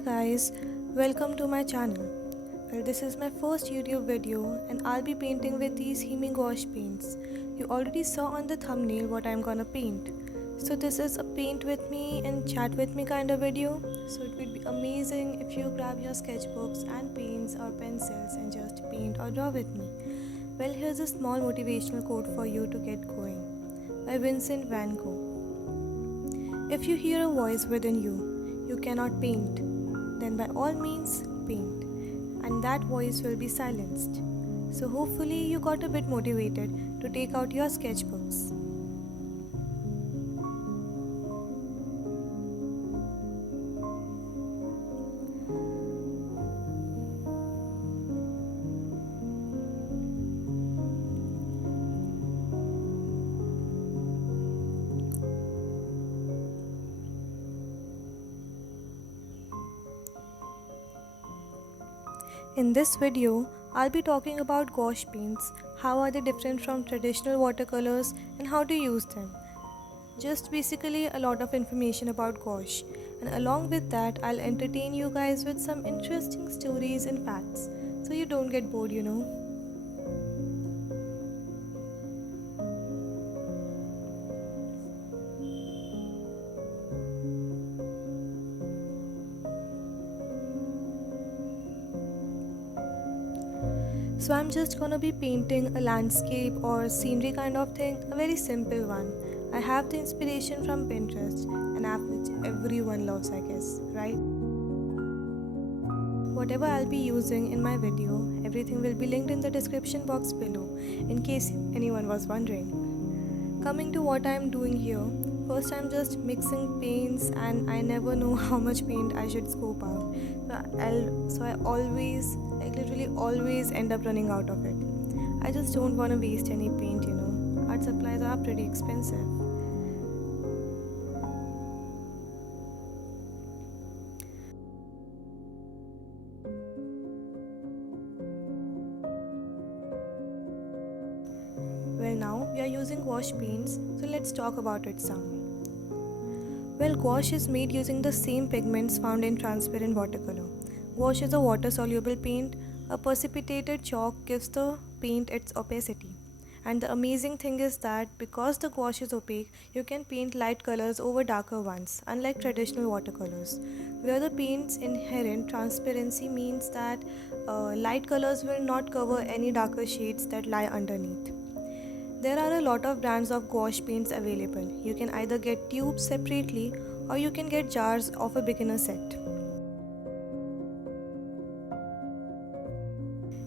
Hi guys, welcome to my channel. Well, this is my first YouTube video and I'll be painting with these himi gouache paints. You already saw on the thumbnail what I'm gonna paint. So this is a paint with me and chat with me kind of video. So it would be amazing if you grab your sketchbooks and paints or pencils and just paint or draw with me. Well, here's a small motivational quote for you to get going by Vincent van Gogh. If you hear a voice within you cannot paint, then by all means paint, and that voice will be silenced. So hopefully you got a bit motivated to take out your sketchbooks. In this video, I'll be talking about gouache paints, how are they different from traditional watercolors and how to use them. Just basically a lot of information about gouache, and along with that I'll entertain you guys with some interesting stories and facts so you don't get bored. So I'm just gonna be painting a landscape or scenery kind of thing, a very simple one. I have the inspiration from Pinterest, an app which everyone loves, I guess, right? Whatever I'll be using in my video, everything will be linked in the description box below, in case anyone was wondering. Coming to what I'm doing here, first I'm just mixing paints and I never know how much paint I should scope out. So I always, literally always end up running out of it. I just don't want to waste any paint. Art supplies are pretty expensive. Well, now we are using gouache paints, so let's talk about it some. Well, gouache is made using the same pigments found in transparent watercolor. Gouache is a water-soluble paint. A precipitated chalk gives the paint its opacity. And the amazing thing is that because the gouache is opaque, you can paint light colors over darker ones, unlike traditional watercolors, where the paint's inherent transparency means that light colors will not cover any darker shades that lie underneath. There are a lot of brands of gouache paints available. You can either get tubes separately or you can get jars of a beginner set.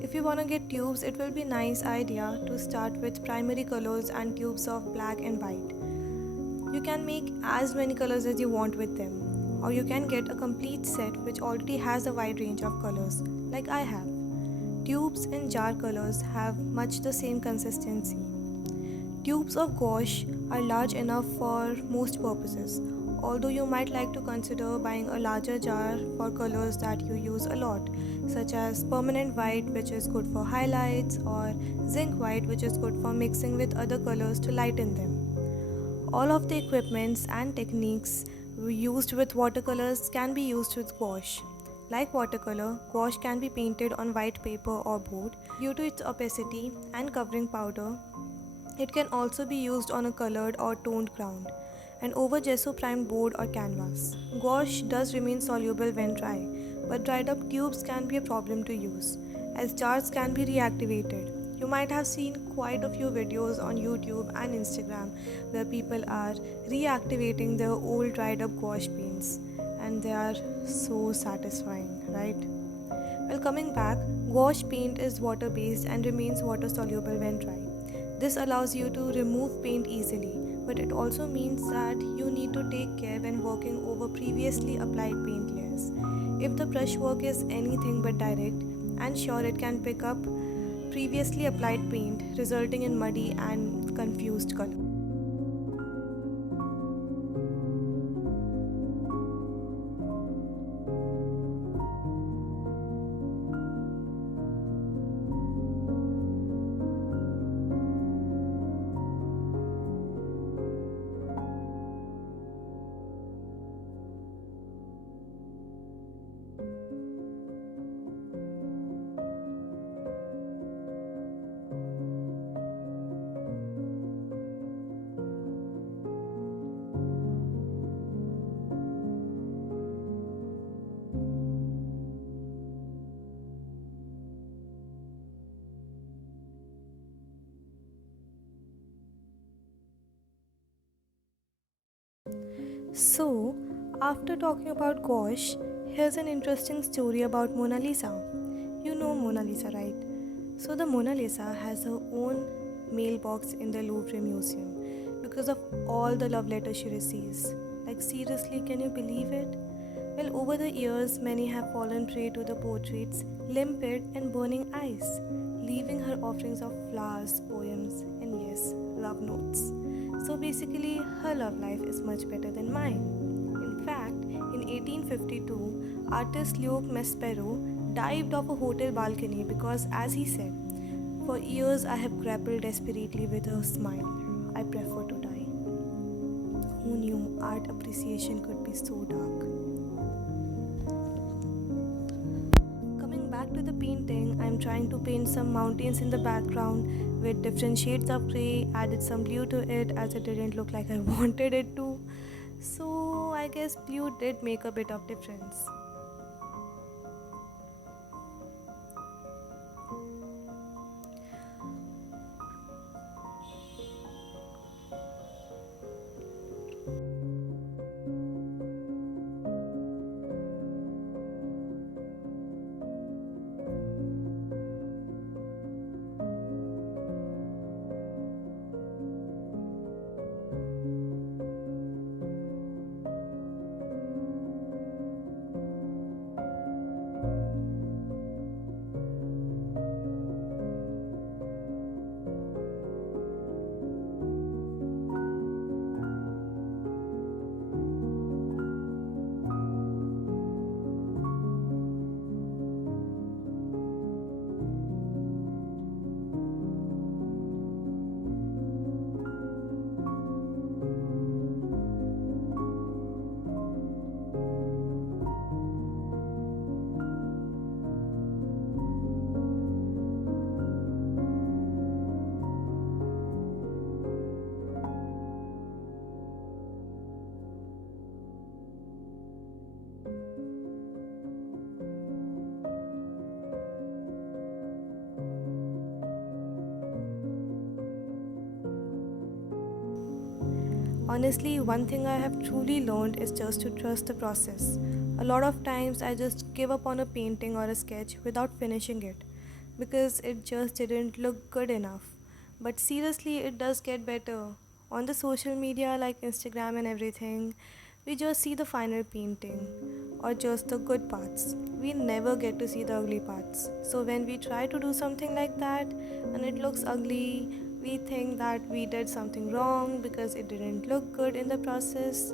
If you want to get tubes, it will be a nice idea to start with primary colors and tubes of black and white. You can make as many colors as you want with them, or you can get a complete set which already has a wide range of colors, like I have. Tubes and jar colors have much the same consistency. Tubes of gouache are large enough for most purposes, although you might like to consider buying a larger jar for colors that you use a lot, such as permanent white, which is good for highlights, or zinc white, which is good for mixing with other colors to lighten them. All of the equipments and techniques used with watercolors can be used with gouache. Like watercolor, gouache can be painted on white paper or board. Due to its opacity and covering powder, it can also be used on a colored or toned ground and over gesso primed board or canvas. Gouache does remain soluble when dry, but dried up tubes can be a problem to use, as jars can be reactivated. You might have seen quite a few videos on YouTube and Instagram where people are reactivating their old dried up gouache paints, and they are so satisfying, right? Well, coming back, gouache paint is water based and remains water soluble when dry. This allows you to remove paint easily, but it also means that you need to take care when working over previously applied paint layers. If the brushwork is anything but direct, and sure, it can pick up previously applied paint, resulting in muddy and confused color. So, after talking about gouache, here's an interesting story about Mona Lisa. You know Mona Lisa, right? So, the Mona Lisa has her own mailbox in the Louvre Museum because of all the love letters she receives. Like, seriously, can you believe it? Well, over the years, many have fallen prey to the portraits, limpid and burning eyes, leaving her offerings of flowers, poems, and yes, love notes. So basically, her love life is much better than mine. In fact, in 1852, artist Luc Maspero dived off a hotel balcony because, as he said, for years I have grappled desperately with her smile. I prefer to die. Who knew art appreciation could be so dark? Coming back to the painting, I'm trying to paint some mountains in the background with different shades of grey, added some blue to it as it didn't look like I wanted it to. So I guess blue did make a bit of difference. Honestly, one thing I have truly learned is just to trust the process. A lot of times I just give up on a painting or a sketch without finishing it because it just didn't look good enough. But seriously, it does get better. On the social media like Instagram and everything, we just see the final painting or just the good parts. We never get to see the ugly parts. So when we try to do something like that and it looks ugly, we think that we did something wrong because it didn't look good in the process.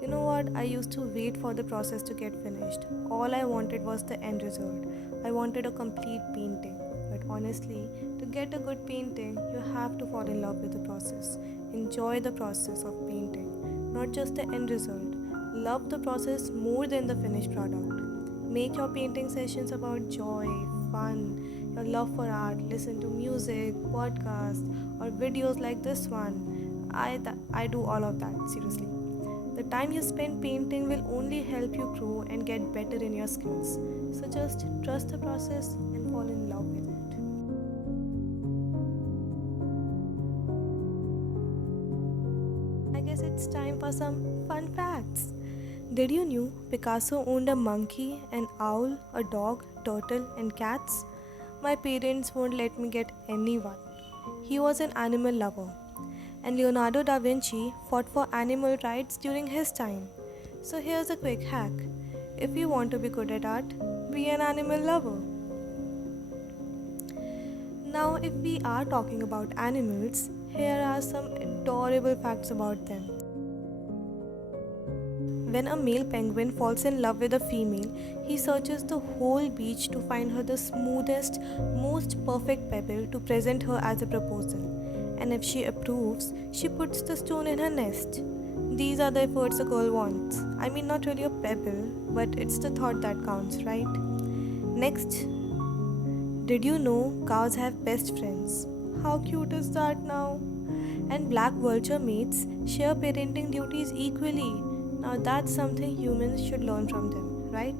You know what? I used to wait for the process to get finished. All I wanted was the end result. I wanted a complete painting. But honestly, to get a good painting, you have to fall in love with the process. Enjoy the process of painting, not just the end result. Love the process more than the finished product. Make your painting sessions about joy, fun, your love for art. Listen to music, podcasts, or videos like this one. I do all of that, seriously. The time you spend painting will only help you grow and get better in your skills. So just trust the process and fall in love with it. I guess it's time for some fun facts. Did you know Picasso owned a monkey, an owl, a dog, turtle, and cats? My parents won't let me get anyone. He was an animal lover. And Leonardo da Vinci fought for animal rights during his time. So here's a quick hack. If you want to be good at art, be an animal lover. Now, if we are talking about animals, here are some adorable facts about them. When a male penguin falls in love with a female, he searches the whole beach to find her the smoothest, most perfect pebble to present her as a proposal. And if she approves, she puts the stone in her nest. These are the efforts a girl wants. I mean, not really a pebble, but it's the thought that counts, right? Next, did you know cows have best friends? How cute is that now? And black vulture mates share parenting duties equally. Now that's something humans should learn from them, right?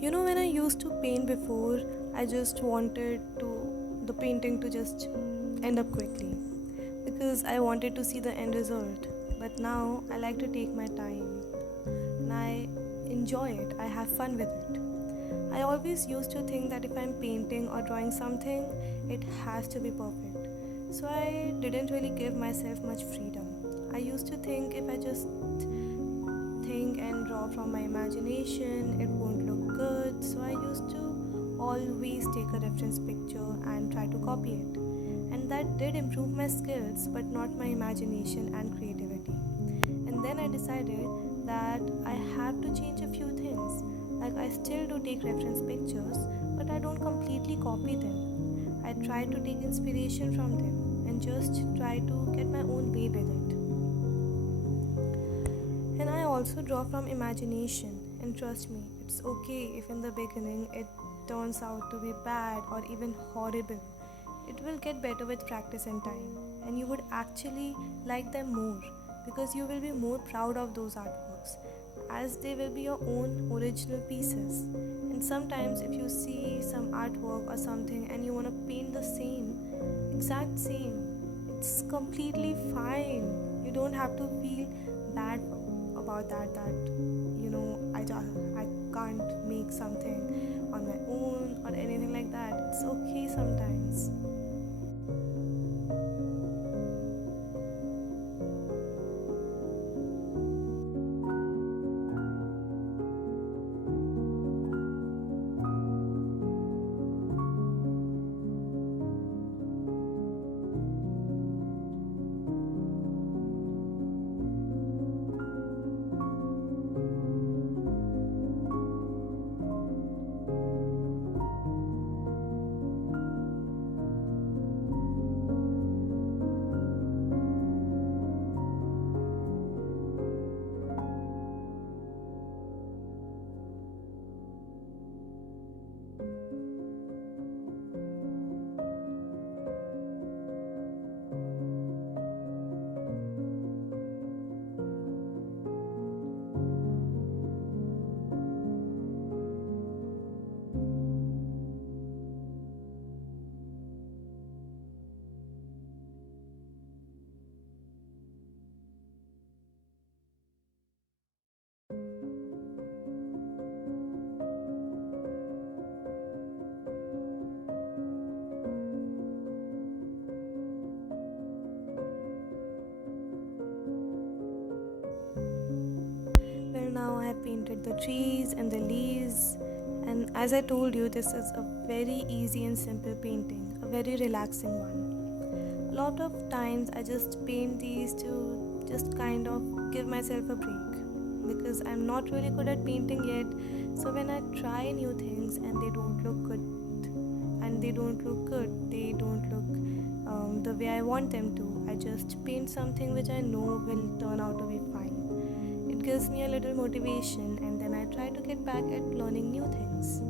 When I used to paint before, I just wanted the painting to just end up quickly because I wanted to see the end result. But now I like to take my time and I enjoy it. I have fun with it. I always used to think that if I'm painting or drawing something, it has to be perfect. So I didn't really give myself much freedom. I used to think if I just think and draw from my imagination, it won't look good. So I used to always take a reference picture and try to copy it. And that did improve my skills, but not my imagination and creativity. And then I decided that I have to change a few things. Like, I still do take reference pictures, but I don't completely copy them. I try to take inspiration from them and just try to get my own way with it. And I also draw from imagination. And trust me, it's okay if in the beginning it turns out to be bad or even horrible. It will get better with practice and time, and you would actually like them more because you will be more proud of those artworks as they will be your own original pieces. And sometimes, if you see some artwork or something and you want to paint the same, exact same, it's completely fine. You don't have to feel bad about that I can't make something on my own or anything like that. It's okay sometimes. Well, now I have painted the trees and the leaves, and as I told you, this is a very easy and simple painting, a very relaxing one. A lot of times I just paint these to just kind of give myself a break because I'm not really good at painting yet. So when I try new things and they don't look good, they don't look the way I want them to, I just paint something which I know will turn out to be fine. It gives me a little motivation, and then I try to get back at learning new things.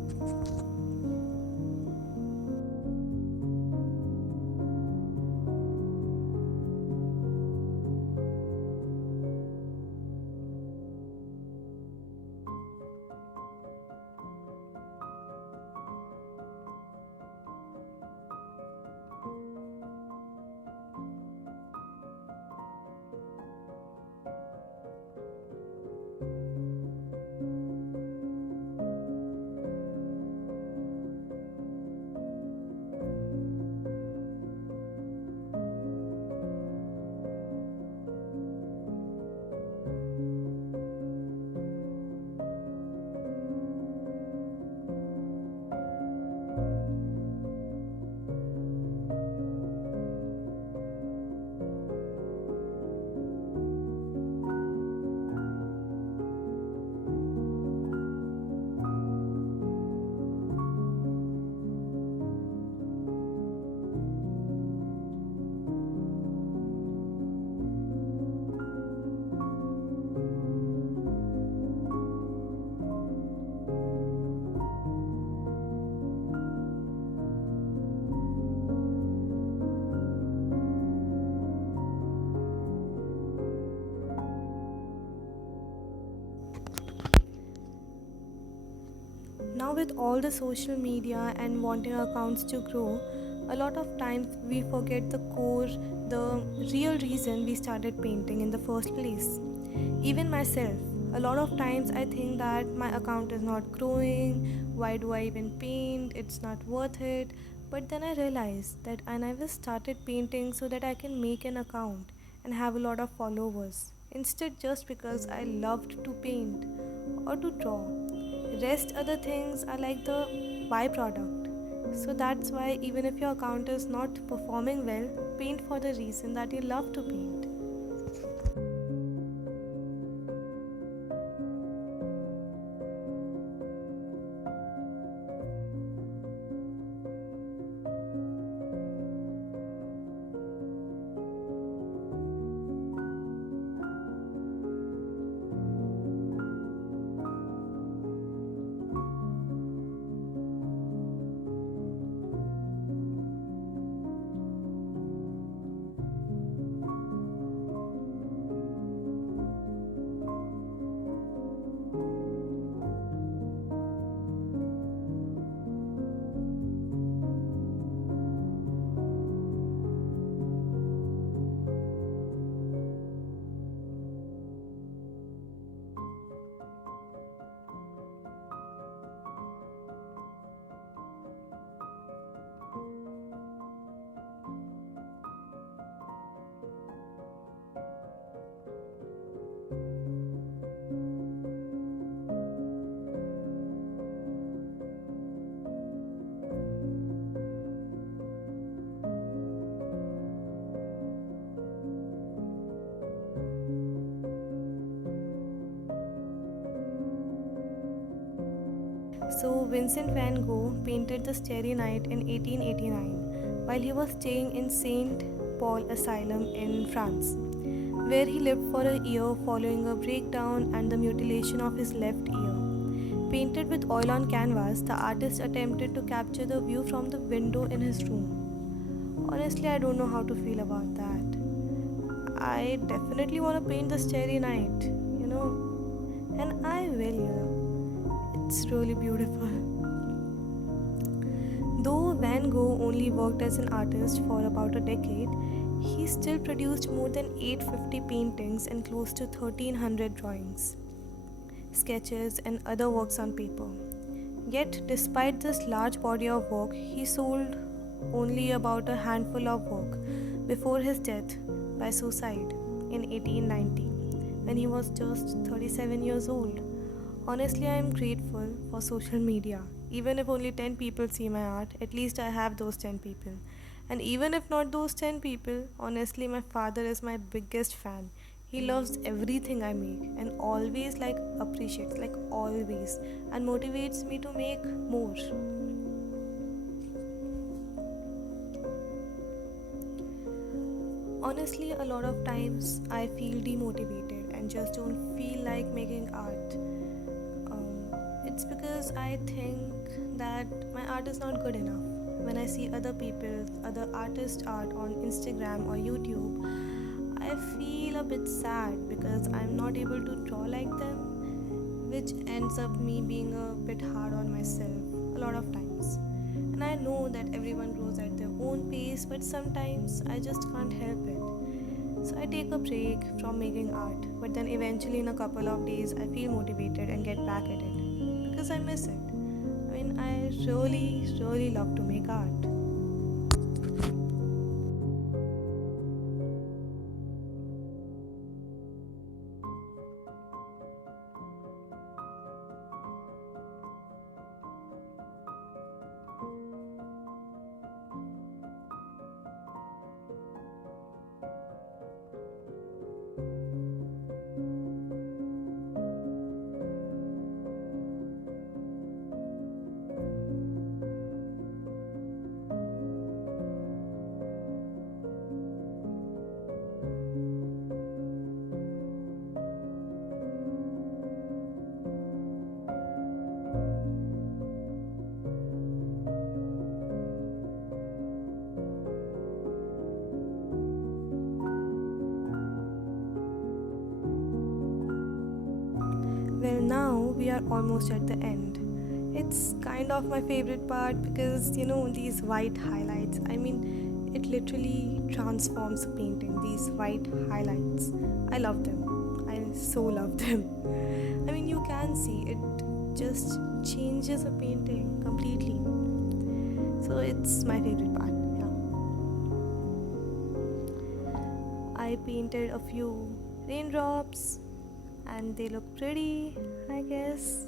Now, with all the social media and wanting accounts to grow, a lot of times we forget the core, the real reason we started painting in the first place. Even myself, a lot of times I think that my account is not growing, why do I even paint? It's not worth it. But then I realized that I never started painting so that I can make an account and have a lot of followers. Instead, just because I loved to paint or to draw. Rest other things are like the byproduct. So that's why even if your account is not performing well, paint for the reason that you love to paint. So, Vincent van Gogh painted the Starry Night in 1889 while he was staying in St. Paul Asylum in France, where he lived for a year following a breakdown and the mutilation of his left ear. Painted with oil on canvas, the artist attempted to capture the view from the window in his room. Honestly, I don't know how to feel about that. I definitely want to paint the Starry Night, and I will. It's really beautiful. Though Van Gogh only worked as an artist for about a decade, he still produced more than 850 paintings and close to 1300 drawings, sketches, and other works on paper. Yet, despite this large body of work, he sold only about a handful of work before his death by suicide in 1890 when he was just 37 years old. Honestly, I am grateful for social media. Even if only 10 people see my art, at least I have those 10 people. And even if not those 10 people, honestly, my father is my biggest fan. He loves everything I make and always appreciates, always, and motivates me to make more. Honestly, a lot of times I feel demotivated and just don't feel like making art. It's because I think that my art is not good enough. When I see other artists' art on Instagram or YouTube, I feel a bit sad because I'm not able to draw like them, which ends up me being a bit hard on myself a lot of times. And I know that everyone grows at their own pace, but sometimes I just can't help it. So I take a break from making art, but then eventually in a couple of days I feel motivated and get back at it because I miss it. I really, really love to make art. Well, now we are almost at the end. It's kind of my favorite part because these white highlights. I mean, it literally transforms a painting. These white highlights. I love them. I so love them. I mean, you can see it just changes a painting completely. So it's my favorite part. Yeah. I painted a few raindrops and they look pretty, I guess.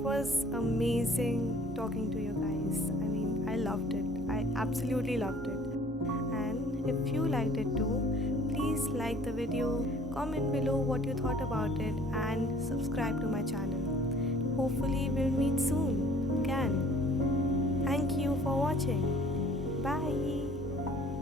It was amazing talking to you guys. I mean, I loved it. I absolutely loved it. And if you liked it too, please like the video, comment below what you thought about it, and subscribe to my channel. Hopefully, we'll meet soon again. Thank you for watching. Bye.